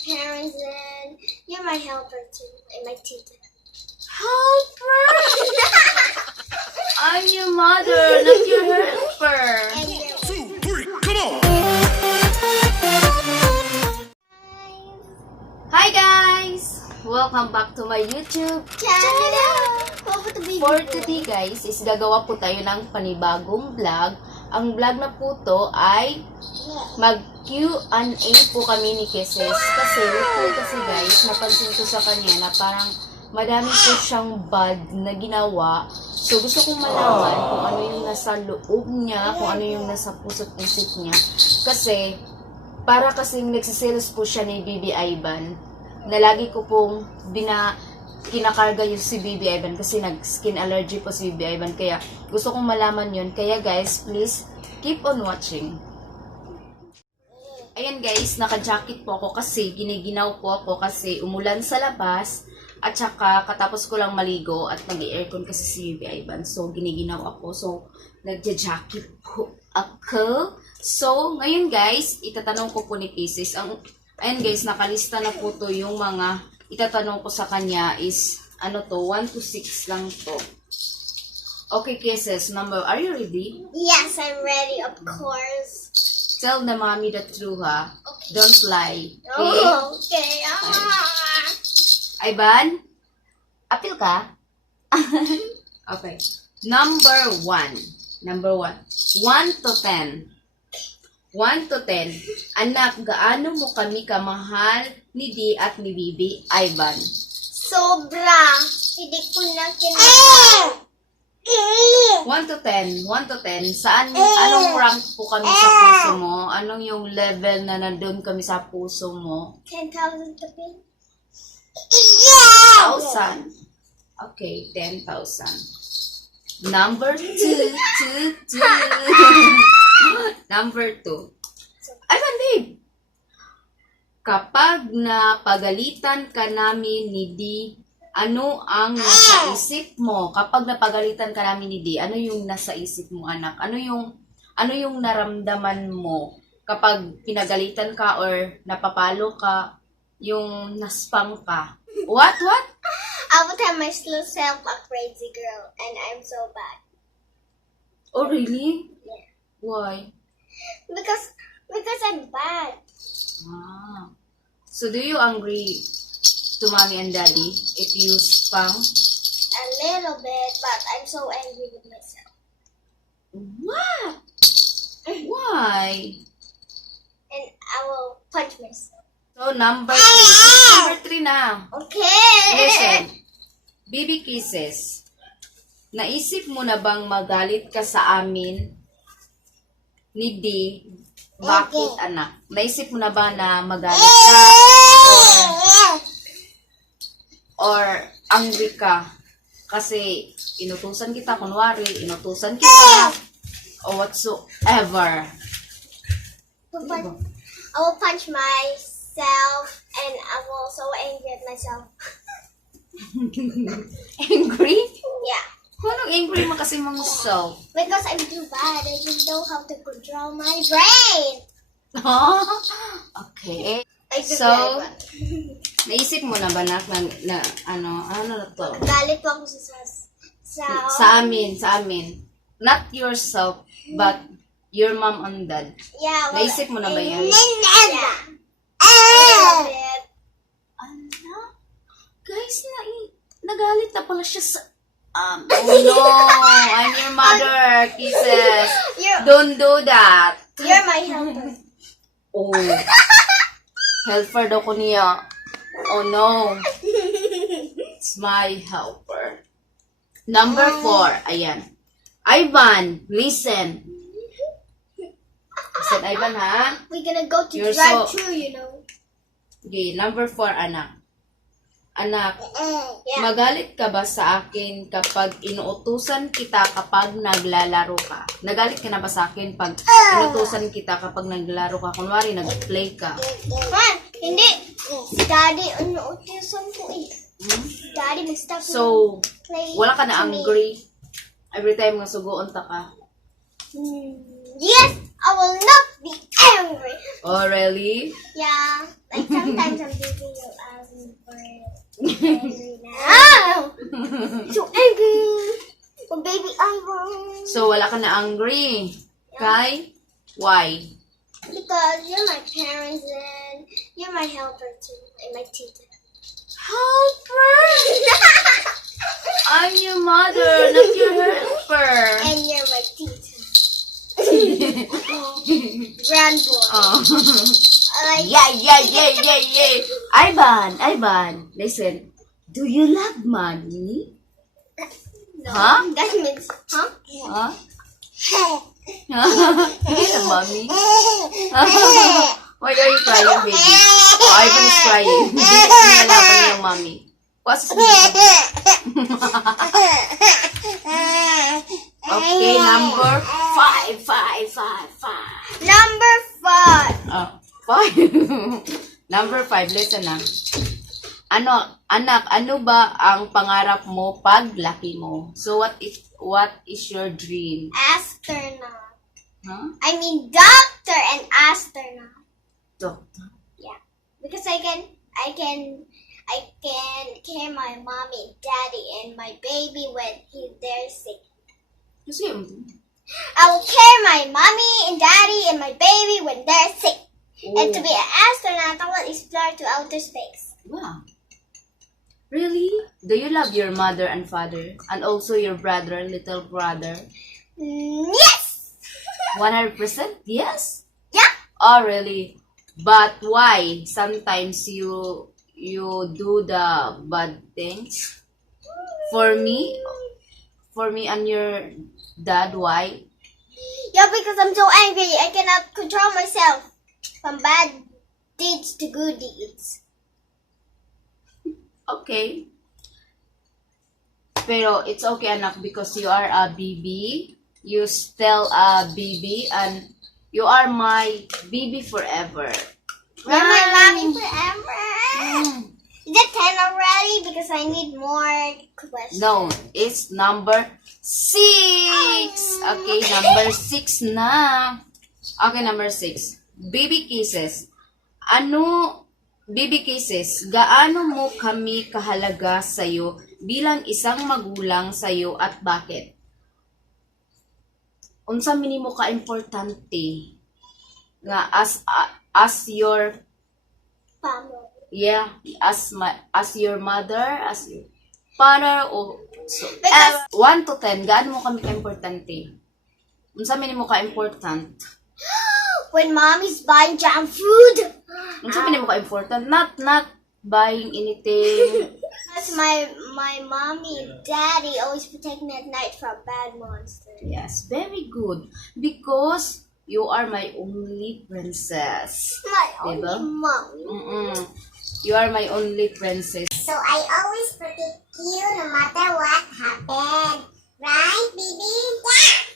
parents and you're my helper too, and my teacher. Helper? I'm your mother, not your helper. And you're 2, 3, come on! Hi guys! Welcome back to my YouTube channel. For today guys, is gagawa po tayo ng panibagong vlog. Ang vlog na po to ay mag-Q&A po kami ni Kisses. Kasi guys, napansin ko sa kanya na parang madami po siyang bad na ginawa. So gusto kong malaman kung ano yung nasa loob niya, kung ano yung nasa puso't isip niya. Kasi, para kasing nagsiselos po siya ni Bibi Ivan, na lagi ko pong kinakarga yung si Bibi Ivan kasi nag-skin allergy po si Bibi Ivan. Kaya gusto kong malaman yun. Kaya guys, please keep on watching. Ayan guys, naka-jacket po ako kasi giniginaw po ako kasi umulan sa labas. At saka katapos ko lang maligo at nag-aircon kasi si Bibi Ivan. So giniginaw ako. So nagja-jacket po ako. So ngayon guys, itatanong ko po ni Kisses. Ayan guys, nakalista na po to yung mga itatanong ko sa kanya is, ano to, 1 to 6 lang to. Okay, Kisses, are you ready? Yes, I'm ready, of course. Tell the mommy the truth, ha? Okay. Don't lie. Okay? Oh, okay. Ivan? Apil ka? Okay. Number 1. 1 to 10. 1 to 10. Anak, gaano mo kami kamahal ni Di at ni Bibi Ivan? Sobra. Hindi ko na kinakain. 1 to 10. 1 to 10. Anong rank po kami sa puso mo? Anong yung level na nandun kami sa puso mo? 10,000 to pin. 1,000. Okay, 10,000. Number 2. Number 2. Ivan, babe. Kapag napagalitan ka namin ni Di, ano ang nasa isip mo? Kapag napagalitan ka namin ni Di, ano yung nasa isip mo, anak? Ano yung naramdaman mo kapag pinagalitan ka or napapalo ka, yung naspang ka? What? I would tell myself a crazy girl, and I'm so bad. Oh, really? Yeah. Why? Because I'm bad. Ah. So, do you angry to mommy and daddy if you spang? A little bit, but I'm so angry with myself. What? Why? And I will punch myself. So, number 3. Number 3 na. Okay. Listen. Bibi Kisses. Naisip mo na bang magalit ka sa amin ni Di? Bakit, anak? Naisip mo na ba na magalit ka? Or angry ka? Kasi inutusan kita, kunwari, inutusan kita. O whatsoever. I will punch myself, and I will so angry at myself. Angry? Yeah. Anong angry mo kasi mga self? Because I'm too bad. I don't know how to control my brain. Okay. So, naisip mo na ba na ano na to? galit po ako Sa amin. Not yourself, but your mom and dad. Yeah. Well, Naisip mo na ba yan? Yeah. A little bit. Anak, guys, nagalit na pala siya sa... oh no, I'm your mother, Kisses. Don't do that. You're my helper. Oh. Helper daw ko niya. Oh no. It's my helper. Number 4. Ayan. Ivan, listen. Listen, Ivan, ha? We're gonna go to You're drive-thru, you know. Okay, number 4, anak. Anak, Yeah. magalit ka ba sa akin kapag inuutusan kita kapag naglalaro ka? Nagalit ka na ba sa akin pag inutusan kita kapag naglalaro ka? Kunwari, nag-play ka. Man, hindi. Si Daddy, utusan ko eh. Si Daddy, mag-stop So, play. wala ka na angry every time nga sugoon ta ka? Yes, I will not be angry. Oh, really? Yeah, like sometimes I'm thinking of asking for angry now. So angry. Oh, baby, angry. So, wala ka na angry. Kay? Why? Because you're my parents and you're my helper too, and my teacher. Helper? I'm your mother, not your helper. And you're my teacher. Grandboy. Oh. Like, Yeah. Ivan, listen. Do you love mommy? no, Huh? that means, huh? Huh? You love mommy? Why are you crying, baby? Oh, Ivan is crying. Hindi nalapan yung mommy. What's this? Okay, number 5. Number 5. Five. Number 5, listen na. Anak, ano ba ang pangarap mo pag laki mo? So what is your dream? Astronaut. Huh? I mean doctor and astronaut. Doctor. Yeah. Because I can care my mommy and daddy and my baby when they're sick. Kasi, I will care my mommy and daddy and my baby when they're sick. And to be an astronaut, I will explore to outer space. wow. Really? Do you love your mother and father? And also your brother, little brother? Yes! 100%? Yes? Yeah. Oh, really? But why? Sometimes you do the bad things. For me and your dad, why? Yeah, because I'm so angry. I cannot control myself from bad deeds to good deeds. Okay. Pero it's okay, anak, because you are a baby. You still a baby and you are my baby forever. You're my mommy forever. Mm. Is it 10 already? Because I need more questions. No, it's number 6. Okay, number 6 na. Okay, number 6. Baby kisses. Baby kisses, gaano mo kami kahalaga sa'yo bilang isang magulang sa'yo at bakit? Unsa minimo ka importante nga as your Family. yeah, as your mother, as your father o so, Because- 1 to 10, gaano mo kami ka-importante? Unsa minimo ka-important? When mommy's buying junk food. Unsa minimo ka-important? Not buying anything. Because my mommy and daddy always protect me at night from bad monsters. Yes, very good. Because you are my only princess. My Diba? only mommy. You are my only princess. So I always protect you no matter what happened. Right, baby?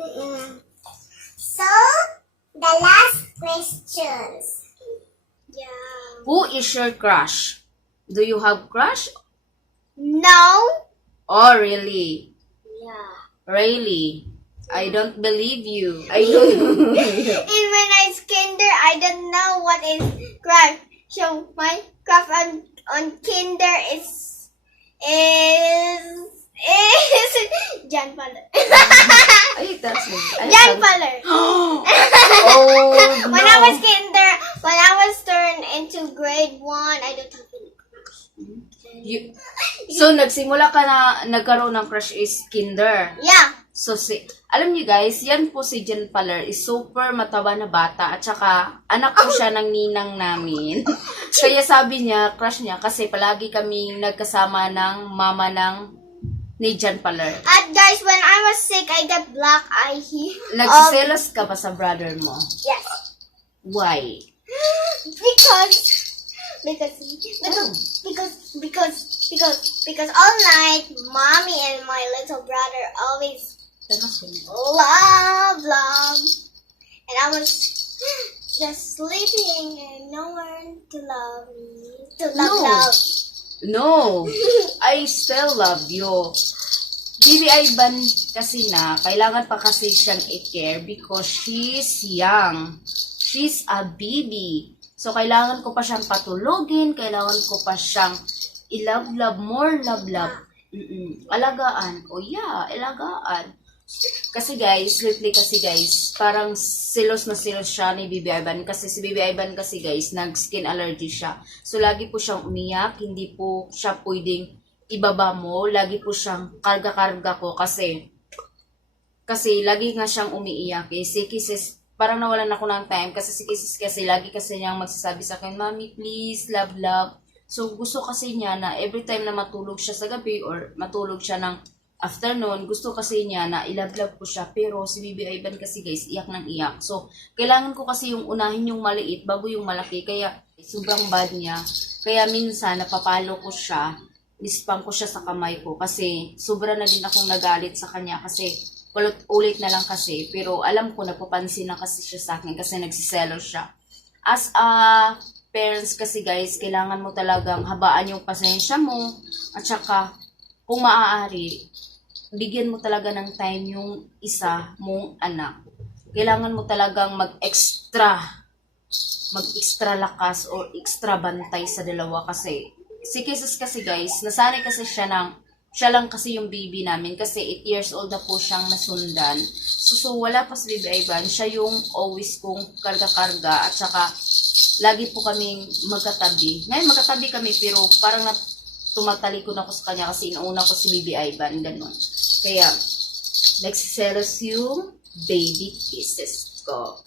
Yeah. So, the last questions. Yeah. Who is your crush? Do you have crush? No. Oh, really? Yeah. Really? I don't believe you. I don't. And when I was kinder, I didn't know what is crush. So my crush on kinder is John Paller. Ay, that's me. John Paller. Oh, no. When I was kinder, when I was turned into grade 1, I don't have any crush. So, nagsimula ka na nagkaroon ng crush is kinder. Yeah. So, alam niyo guys, yan po si Jen Paler is super mataba na bata at saka anak po siya ng ninang namin. Kaya sabi niya, crush niya kasi palagi kami nagkasama ng mama ni Jen Paler. At guys, when I was sick, I got black eye here. Nagsiselos ka ba sa brother mo? Yes. Why? Because all night, mommy and my little brother always love. And I was just sleeping and no one to love me. To love. No, I still love you. Baby Ivan kasi na, kailangan pa kasi siyang i-care because she's young. She's a baby. So, kailangan ko pa siyang patulogin, kailangan ko pa siyang i-love, more love. Alagaan. O yeah, alagaan. Kasi guys, lately kasi guys, parang silos na silos siya ni Baby Ivan. Kasi si Baby Ivan kasi guys, nag-skin allergy siya. So, lagi po siyang umiyak, hindi po siya pwedeng ibaba mo, lagi po siyang karga-karga ko kasi lagi nga siyang umiiyak eh. Si Kisses, parang nawalan ako ng time kasi si Kisses kasi lagi kasi niyang magsasabi sa akin, Mommy, please, love. So, gusto kasi niya na every time na matulog siya sa gabi or matulog siya ng afternoon, gusto kasi niya na ilove ko siya. Pero si Baby Ivan kasi guys, iyak ng iyak. So, kailangan ko kasi yung unahin yung maliit bago yung malaki. Kaya, sobrang bad niya. Kaya minsan, napapalo ko siya. Nispam ko siya sa kamay ko kasi sobra na din akong nagalit sa kanya kasi ulit na lang kasi. Pero alam ko, napapansin na kasi siya sa akin kasi nagsiselo siya. As a parents kasi guys, kailangan mo talagang habaan yung pasensya mo at saka kung maaari, bigyan mo talaga ng time yung isa mong anak. Kailangan mo talagang mag-extra lakas o extra bantay sa dalawa kasi si Kisses kasi guys, nasanay kasi siya lang kasi yung baby namin kasi 8 years old na po siyang nasundan. So wala pa si Baby Ivan, siya yung always kong karga-karga at saka lagi po kaming magkatabi. Ngayon magkatabi kami pero parang tumatalikod ako sa kanya kasi inauna ko si Baby Ivan, ganun. Kaya, nagsiselos yung baby Kisses ko.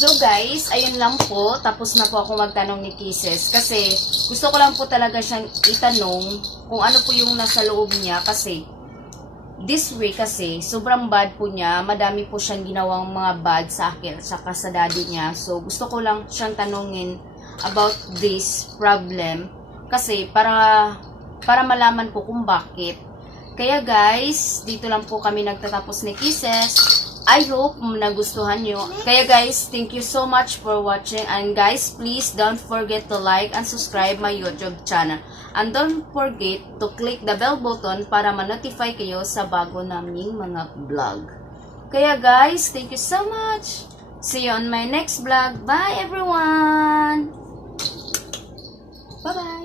So guys, ayun lang po. Tapos na po ako magtanong ni Kisses. Kasi gusto ko lang po talaga siyang itanong kung ano po yung nasa loob niya. Kasi this way kasi, sobrang bad po niya. Madami po siyang ginawang mga bad sa akin saka sa daddy niya. So gusto ko lang siyang tanongin about this problem. Kasi para malaman po kung bakit. Kaya guys, dito lang po kami nagtatapos ni Kisses. I hope nagustuhan nyo. Kaya guys, thank you so much for watching. And guys, please don't forget to like and subscribe my YouTube channel. And don't forget to click the bell button para ma-notify kayo sa bago naming mga vlog. Kaya guys, thank you so much. See you on my next vlog. Bye everyone! Bye-bye!